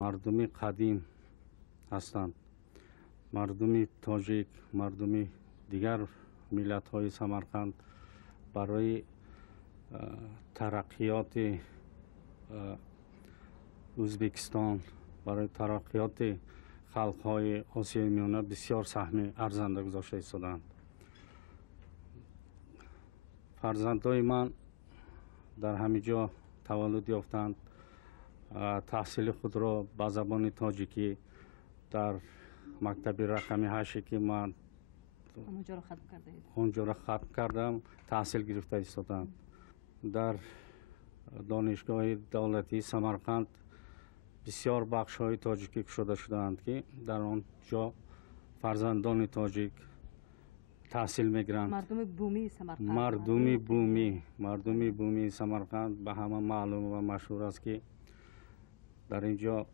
مردمی قدیم هستند. مردمی تاجیک، مردمی دیگر ملت های سمرقند برای ترقیات ازبکستان، برای ترقیات خلق های آسیای میانه بسیار سهم ارزنده گذاشته ایستادند. فرزندای من در همین جا تولد یافتند. تحصیل خود را به زبان تاجیکی در مکتب رقمی 8 که من اونجا را ختم کردم تحصیل گرفته ایستادم. در دانشگاه دولتی سمرقند بسیار بخش های تاجیکی گشوده شدند که در آنجا فرزندان تاجیک تحصیل میگیرند. مردمی بومی سمرقند به همه معلوم و مشهور است که در اینجا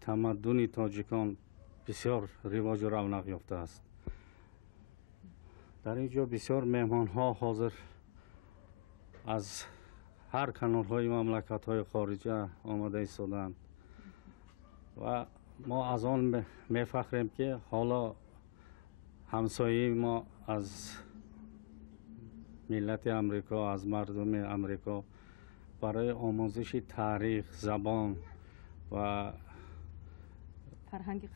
تمدن تاجیکان بسیار رواج و رونق یافته است. در اینجا بسیار مهمان ها حاضر از هر کنار های مملکت های خارجه آمده ایستادند و ما از آن میفخریم که حالا همسایه ما از ملت امریکا، از مردم امریکا برای آموزش تاریخ، زبان و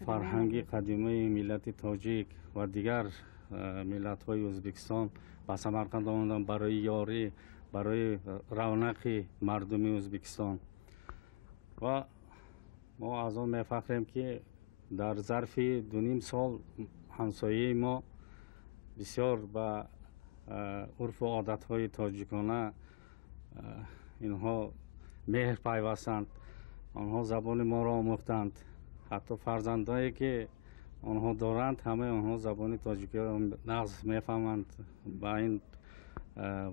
فرهنگ قدیمی ملت تاجیک و دیگر ملت های ازبکستان به سمرقند آمدند برای یاری، برای رونق مردم ازبکستان و ما از آن میفخریم که در ظرف 2.5 سال همسایه ما بسیار به عرف و عادت های تاجیکانه اینها مهر پیوستند. آنها زبان ما را آموختند. حتی فرزندایی که آنها دارند همه آنها زبان تاجیکی را نغز میفهمند. با این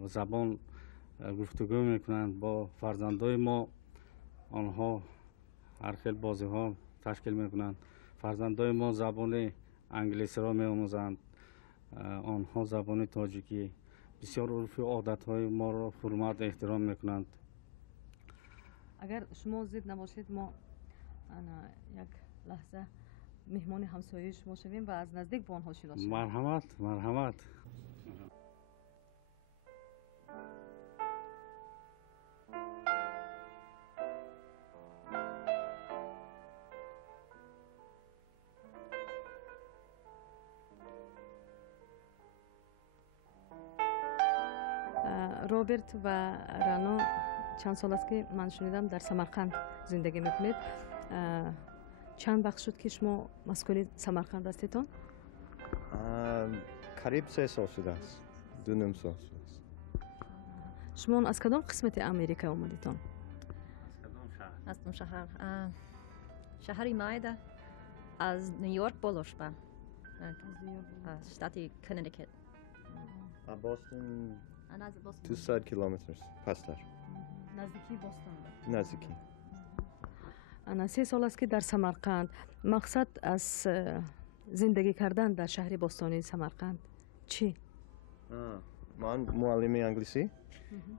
زبان گفتگو میکنند با فرزندای ما. آنها هر خیل بازی ها تشکیل میکنند. فرزندای ما زبان انگلیسی را میآموزند. آنها زبان تاجیکی. بسیار عرف و عادت های ما را حرمت احترام میکنند. اگر شما زید نباشید ما یک لحظه مهمان همسایه شما شویم و از نزدیک با آنها شناس شویم. مرحمت. روبرت و رانا چند سال است که من شنیدم در سمرقند زندگی میکنید. چند وقت شد که شما مسکن سمرقند هستید؟ قریب 3 سال شده است. 2.5 سال شده است. شما از کدام قسمت امریکا آمدید؟ از کدام شهر؟ شهری مایدا از نیویورک بولوشبا از شتات کنیتیکت. بوستون 200 کیلومتر پستر. نزدیکی بوستون. نزدیکی. انا 3 سال است که در سمرقند. مقصد از زندگی کردن در شهر بوستانی سمرقند چی؟ من معلم انگلیسی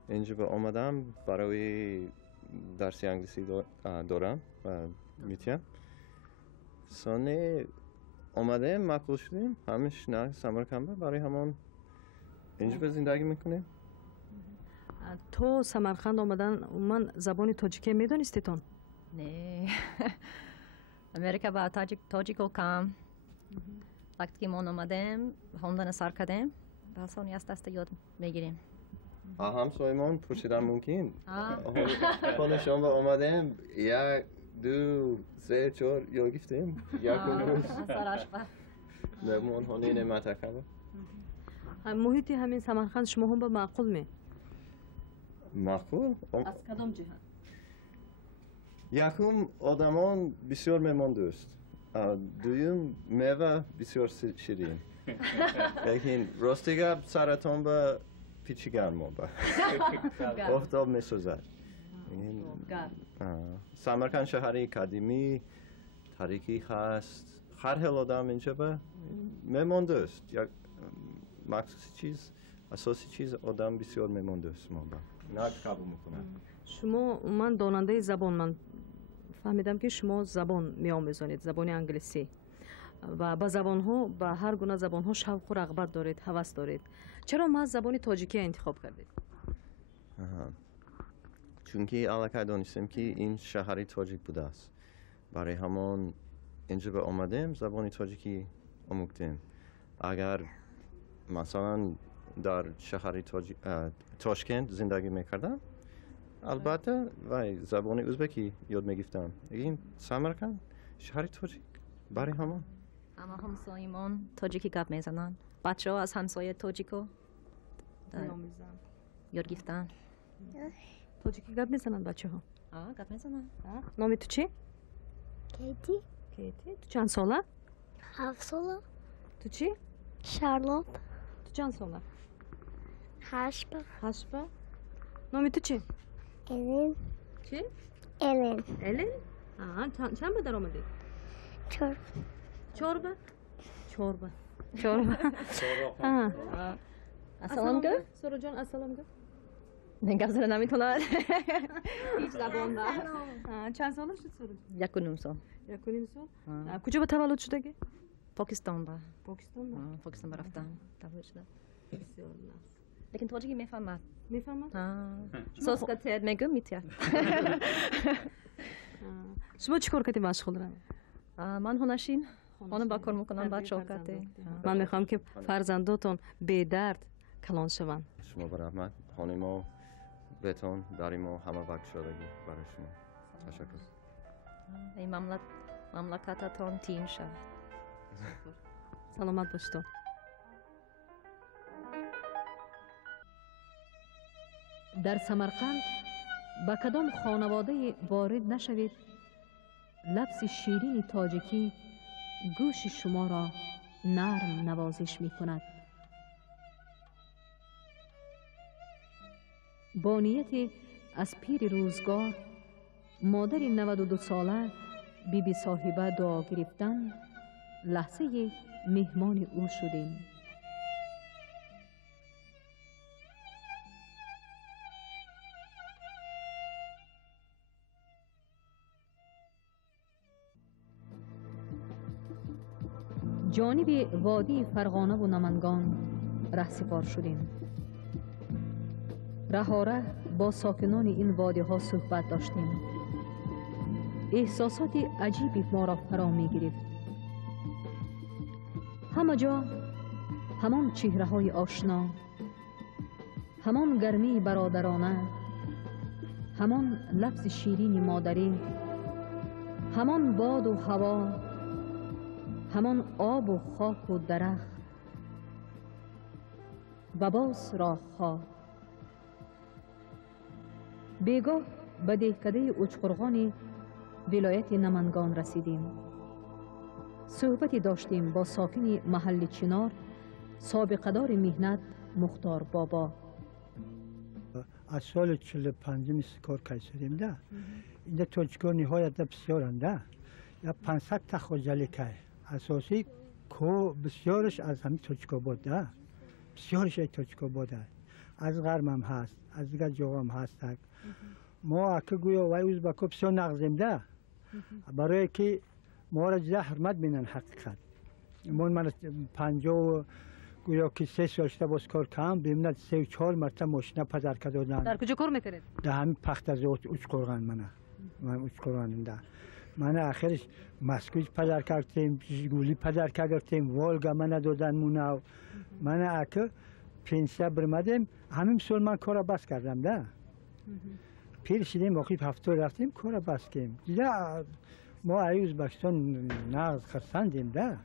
اینجا به آمدم برای درس انگلیسی دارم و میتونم. سانه آمده مقبول شدیم همش نه سمرقند برای همان اینجا به زندگی میکنیم. تو سمرقند آمدن من زبان تاجیکی میدونستیتون؟ نه امریکا با تاجیکو کام وقتی که ما آمدیم خوندن سر کردیم به آسانی از دست یاد میگیریم. همسایه‌مان پرسیدن ممکن خانه شما آمدیم 1 2 3 4 یاد گرفتیم یک روز نمون هانی نعمت کرد. محیط همین سمرقند شما هم به معقول می؟ معقول؟ از کدام جهت؟ یکم آدمان بسیار مهمان دوست. دویم میوه بسیار شیرین. لیکن راستی گپ سرطان به پیچ گرما با آفتاب میسوزد. سمرقند شهری قدیمی تاریخی هست. هر حال آدم اینجا به مهمان دوست. یک مخصوصی چیز اساسی چیز آدم بسیار مهمان دوست ما با نه قبول میکنن. شما من داننده زبان من فهمیدم که شما زبان میآموزانید، زبان انگلیسی و با زبان‌ها، با هر گونه زبان‌ها شوق و رغبت دارید، هوس دارید. چرا محض زبان تاجیکی انتخاب کردید؟ چون که علاقه دانستم که این شهری تاجیک بوده است. برای همان اینجا به آمدیم زبان تاجیکی آموختیم. اگر مثلا در شهری تاشکند زندگی میکردم، البته و زبان ازبکی یاد میگرفتم. این سمرقند شهری تاجیک برای همان. اما همسایمان تاجیکی گپ میزنن. بچه ها از همسایه تاجیکو یاد گرفتن. تاجیکی گپ میزنن بچه ها؟ گپ میزنن. نام تو چی؟ کیتی. کیتی. تو چند ساله؟ 7 ساله. تو چی؟ شارلوت. تو چند ساله؟ 8. 8. نام تو چی؟ الین. چی؟ الین. الین؟ چند به در آمدی؟ 4. چوربه؟ چوربه. السلام گو. سورو جان السلام گو. من گپ زدن نمیتونم. هیچ زبان نه. چند ساله شد سورو جان؟ 1.5 سال. 1.5 سال. کجا به تولد شدگی؟ پاکستان با. پاکستان رفتم. تولد شدم. بسیار ناز. لیکن تاجیکی میفهمد. میفهمد؟ سوز کتر میگم میتیاد. شما چیکار کردی مشغول رو؟ من هنرشین. خانم با کار میکنم بعد شوکته. من میخوام که فرزنداتون به درد کلان شوند. شما به رحمت خانم بتون داریم و همه وقت شدگی برای شما. تشکر. این مملکتتون تیم شد. سلامت باشید. در سمرقند با کدام خانواده وارد نشوید، لفظ شیرین تاجیکی گوش شما را نرم نوازش می کند. با نیت از پیر روزگار مادر 92 ساله بی صاحبه دعا گرفتن، لحظه مهمان او شدیم. جانب وادی فرغانه و نمنگان رهسپار شدیم. رهاره با ساکنان این وادی ها صحبت داشتیم. احساسات عجیبی ما را فرا می گرفت. همه جا همان چهره های آشنا، همان گرمی برادرانه، همان لفظ شیرین مادری، همان باد و هوا، همان آب و خاک و درخت و باز راه‌ها. بیگاه به دهکده اوچقرغان ولایت نمنگان رسیدیم. صحبتی داشتیم با ساکن محل چنار، سابقه‌دار مهنت مختار بابا. از سال 45 کار کردیم ده. اینجا تاجیک‌ها نهایت بسیارند. یا 500 تا خوجلی که اساسی کو بسیارش از همین تاجیک‌ها بوده. بسیارش از تاجیک‌ها بوده. از غرم هم هست، از دیگر جاها هم هست. ما اگه گویا وای ازبک‌ها بسیار نغزیم ده. برای که ما را جدا حرمت بینن حقیقت. من 50 گویا که 3 سال شده باز کار کردم، ببینید 3 و 4 مرتبه ماشین پدر کردن. در کجا کار میکنید؟ در همین پخت از اوچقرغان من اوچقرغان ده. من آخرش مسکوچ پدر کردیم، گولی پدر کردیم، والگا من دادن مونو. من اگه پنسیه برمدیم، همین سال من کار بس کردم ده. پیر شدیم واقعی هفته رفتیم کار بس کردیم. دیگه ما ایوز بخشان نغز خرسندیم ده.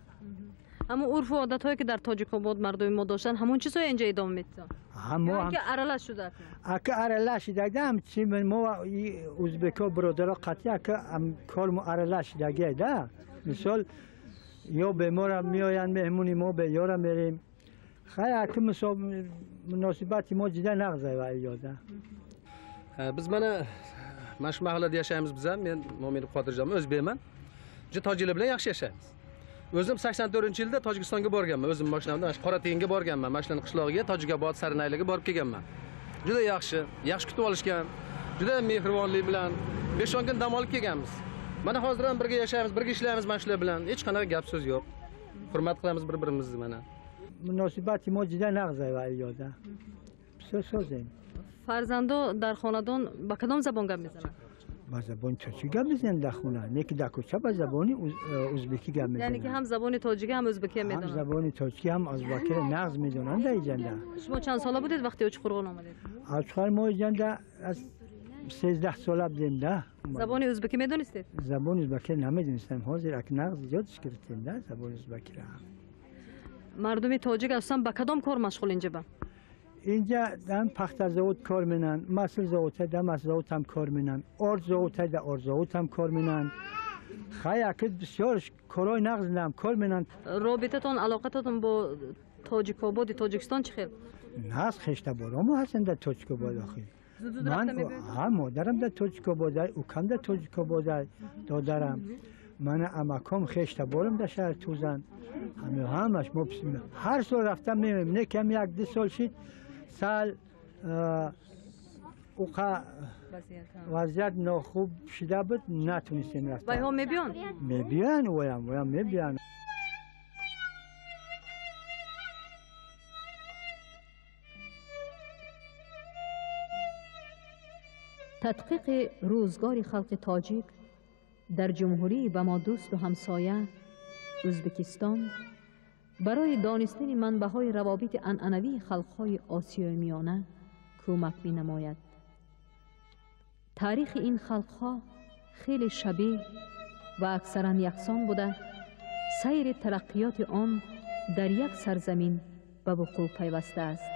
اما عرف و عادت هایی که در تاجیک‌آباد مردم ما داشتن همون چیزای اینجا ادامه میدن. هم که ارله شده. اگه ارله شده هم چی ما ازبک‌ها برادرها قطعی اگه کار ما ارله شده ده. مثال یا به ما را میآیند مهمونی ما به یارا میریم. خیلی اگه مناسبتی ما جدا نغزه و ایاده. biz mana shu mahallada yashaymiz biz ham. Men Mo'min Qodirjonman, o'zbekman. Juda tojiklar bilan yaxshi yashaymiz. O'zim 84-yilda Tojikistonga borganman. O'zim mashinamda mana shu Qorateginga borganman. Mana shularning qishlog'iga, Tojikobod, Sarinaylarga borib kelganman. Juda yaxshi kutib olishgan. Juda mehribonlik bilan 5-10 kun dam olib kelganmiz. Mana hozir ham birga yashaymiz, birga ishlaymiz mana shular bilan. Hech qanaqa gap so'z yo'q. Hurmat qilamiz bir-birimizni mana. مناسبت ما جدا نغزه و ایاده بسیار سازیم فرزندو در خاندان با کدام زبان گپ میزنن؟ با زبان تاجیک گپ میزنن در خونه نیکی در کوچه با زبان ازبکی گپ میزنن یعنی که هم زبان تاجیکی هم ازبکی هم میدونن. زبان تاجیکی هم ازبکی نغز میدونن در اینجا شما چند ساله بودید وقتی اوچقرغان آمدید؟ آچخال ما اینجا از 13 ساله بودیم ده زبان ازبکی میدونستید؟ زبان ازبکی نمیدونستم حاضر اک نغز یادش گرفتیم ده زبان ازبکی را مردم تاجیک اصلا با کدام کار مشغول اینجا با؟ اینجا دم پخت زود کار منن مسل زود ده مسل زود هم کار منن ارز زود ده ارز زود هم کار منن خیلی اکید بسیار کارای نغز نم کار منن رابطتون علاقتتون با تاجیک آباد تاجیکستان چه خیلی؟ ناز خشته بارم هستن در تاجیک آباد آخی من مادرم در تاجیک آباد اوکم در تاجیک آباد دادرم من امکم خشته بارم در شهر توزن همش ما هر سال رفتم میمیم نه کم یک دو سال شد سال اوقا وضعیت ناخوب شده بود نتونستیم رفتم وای ها میبیان؟ میبیان ویم میبیان تدقیق روزگار خلق تاجیک در جمهوری و ما دوست و همسایه ازبکستان برای دانستن منبع‌های روابط عنعنوی خلق‌های آسیای میانه کمک می‌نماید. تاریخ این خلق‌ها خیلی شبیه و اکثراً یکسان بوده، سیر ترقیات آن در یک سرزمین به وقوع پیوسته است.